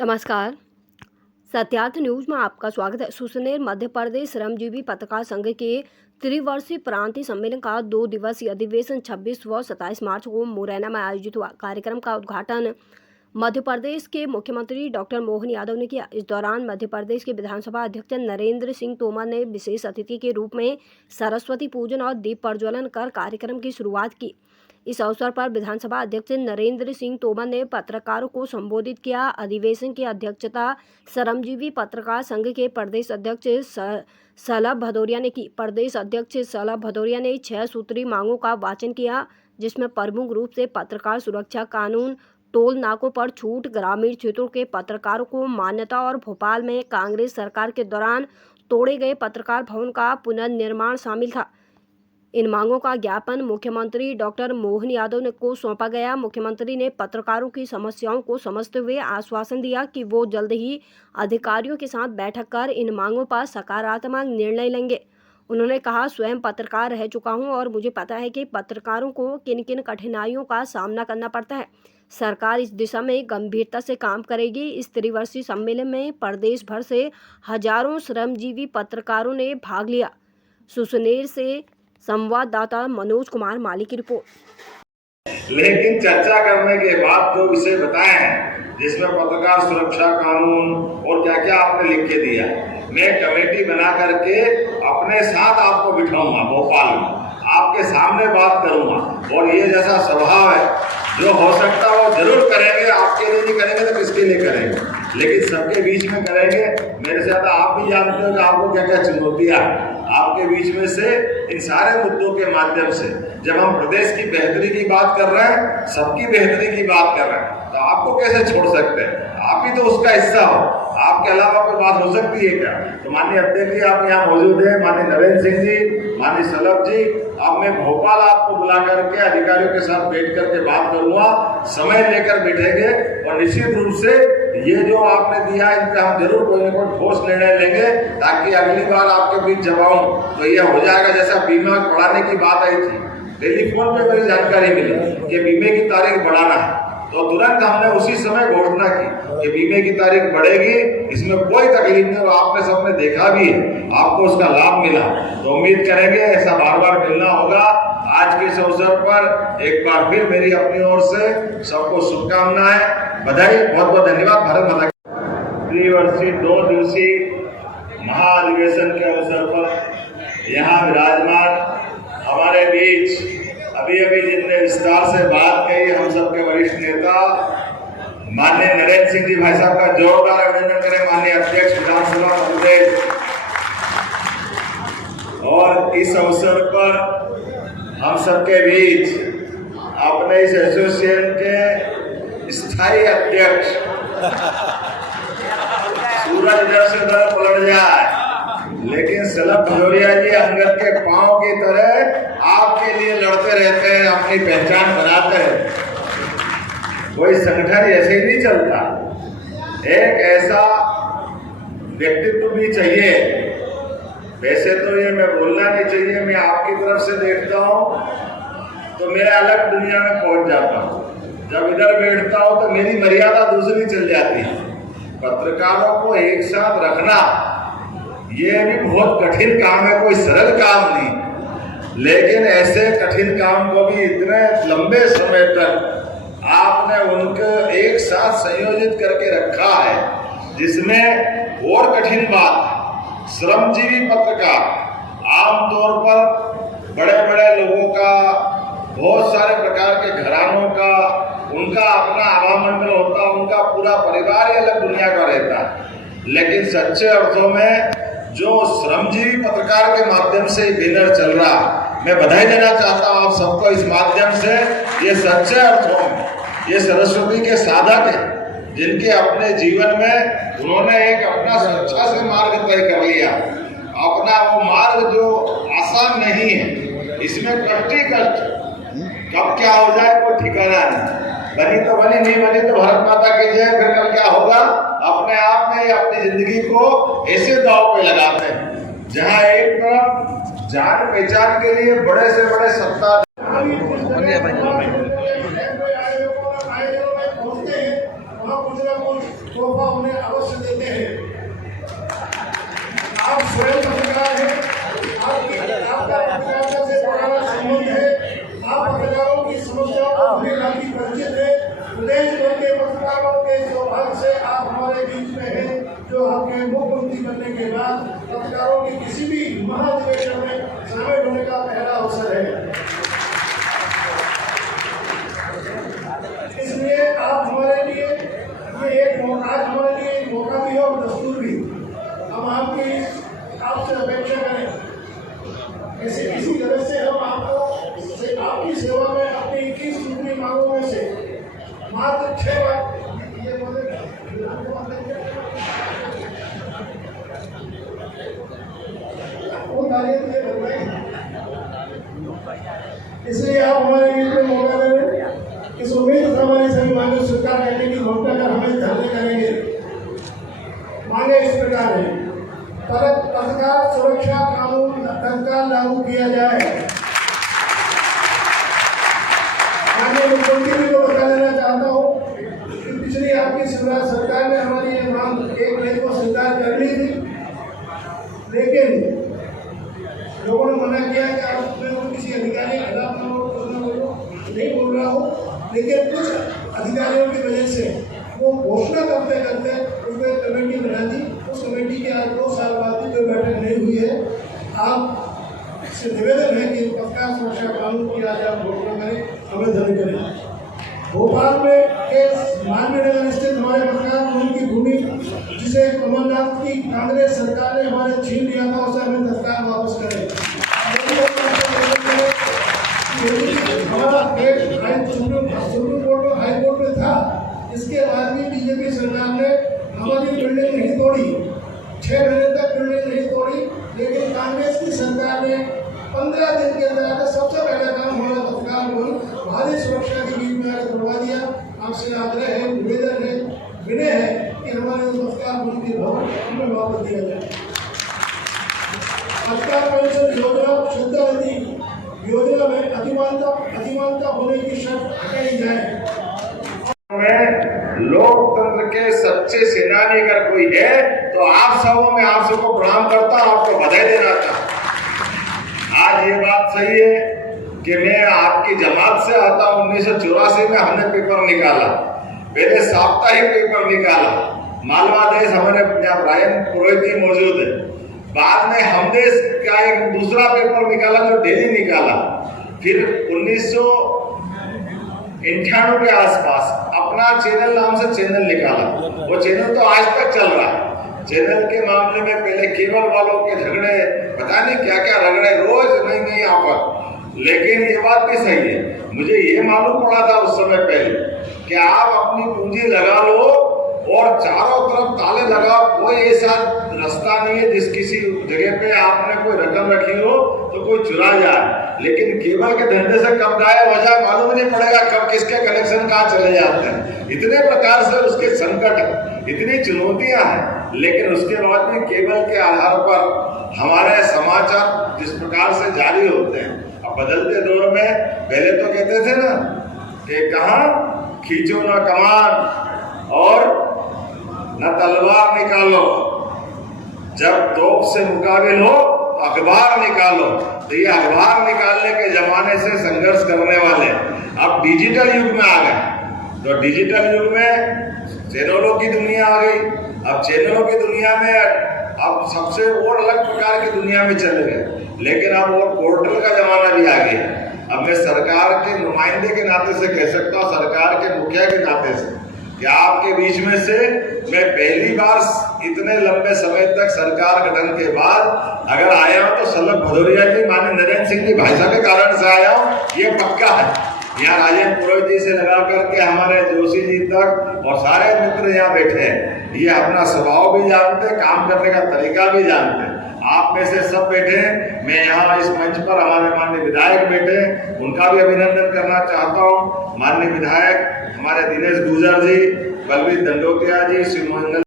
नमस्कार। सत्यार्थ न्यूज में आपका स्वागत है। सुसनेर मध्य प्रदेश श्रमजीवी पत्रकार संघ के त्रिवर्षीय प्रांतीय सम्मेलन का 2 दिवसीय अधिवेशन 26 व 27 मार्च को मुरैना में आयोजित हुआ। कार्यक्रम का उद्घाटन मध्य प्रदेश के मुख्यमंत्री डॉक्टर मोहन यादव ने किया। इस दौरान मध्य प्रदेश के विधानसभा अध्यक्ष नरेंद्र सिंह तोमर ने विशेष अतिथि के रूप में सरस्वती पूजन और दीप प्रज्वलन कर कार्यक्रम की शुरुआत की। इस अवसर पर विधानसभा अध्यक्ष नरेंद्र सिंह तोमर ने पत्रकारों को संबोधित किया। अधिवेशन की अध्यक्षता श्रमजीवी पत्रकार संघ के प्रदेश अध्यक्ष सलभ भदौरिया ने की। प्रदेश अध्यक्ष सलभ भदौरिया ने 6 सूत्री मांगों का वाचन किया, जिसमें प्रमुख रूप से पत्रकार सुरक्षा कानून, टोल नाकों पर छूट, ग्रामीण क्षेत्रों के पत्रकारों को मान्यता और भोपाल में कांग्रेस सरकार के दौरान तोड़े गए पत्रकार भवन का पुनर्निर्माण शामिल था। इन मांगों का ज्ञापन मुख्यमंत्री डॉक्टर मोहन यादव को सौंपा गया। मुख्यमंत्री ने पत्रकारों की समस्याओं को समझते हुए आश्वासन दिया कि वो जल्द ही अधिकारियों के साथ बैठक कर इन मांगों पर सकारात्मक निर्णय लेंगे। उन्होंने कहा, स्वयं पत्रकार रह चुका हूं और मुझे पता है कि पत्रकारों को किन किन कठिनाइयों का सामना करना पड़ता है। सरकार इस दिशा में गंभीरता से काम करेगी। इस त्रिवर्षीय सम्मेलन में प्रदेश भर से हजारों श्रमजीवी पत्रकारों ने भाग लिया। सुसनेर से संवाददाता मनोज कुमार माली की रिपोर्ट। लेकिन चर्चा करने के बाद जो विषय बताए हैं, जिसमें पत्रकार सुरक्षा कानून और क्या क्या आपने लिख के दिया, मैं कमेटी बना करके अपने साथ आपको बिठाऊंगा भोपाल में, आपके सामने बात करूंगा और ये जैसा स्वभाव है जो हो सकता है वो जरूर करेंगे। आपके लिए नहीं करेंगे तो किसके लिए करेंगे, लेकिन सबके बीच में करेंगे। मेरे से ज़्यादा आप भी जानते हो कि आपको क्या क्या चुनौतियां आपके बीच में से इन सारे मुद्दों के माध्यम से जब हम प्रदेश की बेहतरी की बात कर रहे हैं, सबकी बेहतरी की बात कर रहे हैं, तो आपको कैसे छोड़ सकते हैं? आप ही तो उसका हिस्सा हो, आपके अलावा कोई बात हो सकती है क्या? तो माननीय अध्यक्ष जी आप यहाँ मौजूद हैं, माननीय नरेंद्र सिंह जी, माननीय सलभ जी, अब मैं भोपाल आपको बुला करके अधिकारियों के साथ बैठ करके बात करूंगा, समय लेकर बैठेंगे और निश्चित रूप से ये जो आपने दिया इन पे हम जरूर कोई ना कोई ठोस निर्णय लेंगे, ताकि अगली बार आपके बीच जब आऊं तो ये हो जाएगा जैसा बीमा बढ़ाने की बात आई थी। टेलीफोन पे मेरी जानकारी मिली कि बीमे की तारीख बढ़ाना है, तो तुरंत हमने उसी समय घोषणा की कि बीमे की तारीख बढ़ेगी, इसमें कोई तकलीफ नहीं। आपने सबने देखा भी है, आपको उसका लाभ मिला, तो उम्मीद करेंगे ऐसा बार बार मिलना होगा। आज के इस अवसर पर एक बार फिर मेरी अपनी ओर से सबको शुभकामनाएं, बधाई, बहुत बहुत धन्यवाद। भारत माता की। त्रिवर्षीय 2 दिवसीय महाअधिवेशन के अवसर पर यहाँ विराजमान हमारे बीच अभी जिनने विस्तार से बात कही, हम सबके वरिष्ठ नेता माननीय नरेंद्र सिंह जी भाई साहब का जोरदार अभिनंदन करें, माननीय अध्यक्ष विधानसभा महोदय। और इस अवसर पर हम सबके बीच अपने इस एसोसिएशन के स्थायी अध्यक्ष, सूरज इधर से उधर पलट जाए लेकिन सलभ भदौरिया जी अंगद के पांव की तरह आपके लिए लड़ते रहते हैं, अपनी पहचान बनाते हैं। कोई संगठन ऐसे ही नहीं चलता, एक ऐसा व्यक्तित्व भी चाहिए। वैसे तो ये मैं बोलना नहीं चाहिए, मैं आपकी तरफ से देखता हूँ तो मैं अलग दुनिया में पहुंच जाता हूँ। जब इधर बैठता हूँ तो मेरी मर्यादा दूसरी चल जाती है। पत्रकारों को एक साथ रखना ये भी बहुत कठिन काम है, कोई सरल काम नहीं, लेकिन ऐसे कठिन काम को भी इतने लंबे समय तक आपने उनको एक साथ संयोजित करके रखा है, जिसमें और कठिन बात, श्रमजीवी पत्रकार आमतौर पर बड़े बड़े लोगों का, बहुत सारे प्रकार के घरानों का, उनका अपना आवामंडल होता, उनका पूरा परिवार ही अलग दुनिया का रहता है। लेकिन सच्चे अर्थों में जो श्रमजीवी पत्रकार के माध्यम से बैनर चल रहा, मैं बधाई देना चाहता हूं आप सबको इस माध्यम से। ये सच्चे अर्थों में ये सरस्वती के साधक हैं, जिनके अपने जीवन में उन्होंने एक अपना सच्चा से मार्ग तय कर लिया। अपना वो मार्ग जो आसान नहीं है, इसमें कष्ट ही कष्ट, कब क्या हो जाए कोई ठिकाना नहीं। बनी तो बनी, नहीं बनी तो भारत माता की जय। फिर कल क्या होगा, अपने आप में अपनी जिंदगी को ऐसे दांव पे लगाते हैं जहां एक तरफ जान पहचान के लिए बड़े से बड़े सत्ता तोहफा उन्हें अवश्य देते हैं। आप स्वयं पत्रकार हैं, आपका पत्रकारिता से पुराना संबंध है, आप पत्रकारों की समस्याओं को भली भांति परिचित है। प्रदेश भर के पत्रकारों के सौभाग्य से आप हमारे बीच में हैं, जो आपके मुख्यमंत्री बनने के बाद पत्रकारों के किसी भी महाधिवेशन में शामिल होने का पहला अवसर है। इसलिए आप हमारे लिए ये आज हमारे लिए एक मौका भी है और दस्तूर भी। हम आपसे अपेक्षा करें ऐसे किसी तरह से हम आपकी सेवा में अपनी 21 सूत्री मांगों में से मात्र 6 बार इसलिए आप हमारे बीच में मौका दें। इस उम्मीद से हमारी सभी मांगें स्वीकार करने की घोषणा कर हमें धरने करेंगे। मांगे इस प्रकार है, पत्रकार सुरक्षा कानून तत्काल लागू किया जाए। माननीय मुख्यमंत्री को बता देना चाहता हूँ कि पिछली आपकी शिवराज सरकार ने हमारी ये मांग 1 मई को स्वीकार कर ली थी, लेकिन लोगों ने मना किया कि आप किसी अधिकारी के खिलाफ नहीं बोल रहा हूँ, लेकिन कुछ अधिकारियों की वजह से वो घोषणा करते करते उसमें कमेटी बना दी। उस कमेटी के आज 2 साल बाद भी कोई बैठक नहीं हुई है। आप से निवेदन है कि पत्रकार सुरक्षा कानून की आज आप घोषणा करें, आवेदन करें। भोपाल में मानवीय नगर स्थित हमारे पत्रकार भवन की भूमि, जिसे कमलनाथ की कांग्रेस सरकार ने हमारे छीन लिया था, उसे हमें तत्काल वापस करें। हमारा सुप्रीम कोर्ट में हाई कोर्ट में था, इसके बाद भी बीजेपी सरकार ने हमारी बिल्डिंग नहीं तोड़ी, 6 महीने तक बिल्डिंग नहीं तोड़ी, लेकिन कांग्रेस की सरकार ने 15 दिन के अंदर सबसे पहला काम हमारा पत्रकार भवन भारी सुरक्षा के बीच में आगे करवा दिया। आपसे आग्रह है, निवेदन है, विनय है कि हमारे पत्रकार भवन की भवन हमें वापस दिया जाए। पत्रकार पेंशन योजना शुद्धावधि योजना में अधिमानता होने की शर्त हटाई जाए। लोकतंत्र के सच्चे सेनानी अगर कोई है तो आप सबों में आप सबको प्रणाम करता, आपको बधाई देना चाहता। आज ये बात सही है कि मैं आपकी जमात से आता हूँ। 1984 में हमने पेपर निकाला, पहले साप्ताहिक पेपर निकाला। मालवा देश हमारे ब्रायन पुरोहित मौजूद है। बाद में हम देश का एक दूसरा पेपर निकाला जो डेली निकाला। फिर 1998 के आसपास अपना चैनल नाम से चैनल निकाला। वो चैनल तो आज तक चल रहा है। चैनल के मामले में पहले केबल वालों के झगड़े, पता नहीं क्या क्या रगड़े, रोज नई ऑफर। लेकिन ये बात भी सही है, मुझे ये मालूम पड़ा था उस समय पहले कि आप अपनी पूंजी लगा लो और चारों तरफ ताले लगाओ, कोई ऐसा रास्ता नहीं है जिस किसी जगह पे आपने कोई रकम रखी हो तो कोई चुरा जाए। लेकिन केबल के धंधे से कब गायब हो जाए मालूम नहीं पड़ेगा, कब किसके कनेक्शन कहाँ चले जाते हैं। इतने प्रकार से उसके संकट, इतनी चुनौतियां हैं, लेकिन उसके बाद भी केबल के आधार पर हमारे समाचार जिस प्रकार से जारी होते हैं। अब बदलते दौर में पहले तो कहते थे ना कि कहाँ खींचो ना कमान और न तलवार निकालो, जब तोप से मुकाबिल हो अखबार निकालो। तो ये अखबार निकालने के जमाने से संघर्ष करने वाले अब डिजिटल युग में आ गए। तो डिजिटल युग में चैनलों की दुनिया आ गई। अब चैनलों की दुनिया में अब सबसे और अलग प्रकार की दुनिया में चले गए, लेकिन अब वो पोर्टल का जमाना भी आ गया। अब मैं सरकार के नुमाइंदे के नाते से कह सकता हूँ, सरकार के मुखिया के नाते से, कि आपके बीच में से मैं पहली बार इतने लंबे समय तक सरकार गठन के बाद अगर आया हूँ तो सलभ भदौरिया जी, माननीय नरेंद्र सिंह जी भाई साहब के कारण से आया हूँ, ये पक्का है। यहाँ राजेंद्र पुरोहित जी से लगा करके हमारे जोशी जी तक और सारे मित्र यहाँ बैठे हैं। ये अपना स्वभाव भी जानते हैं, काम करने का तरीका भी जानते हैं। आप में से सब बैठे हैं, मैं यहाँ इस मंच पर हमारे माननीय विधायक बैठे, उनका भी अभिनंदन करना चाहता हूँ। माननीय विधायक हमारे दिनेश गुर्जर जी, बलवीर दंडोतिया जी, श्री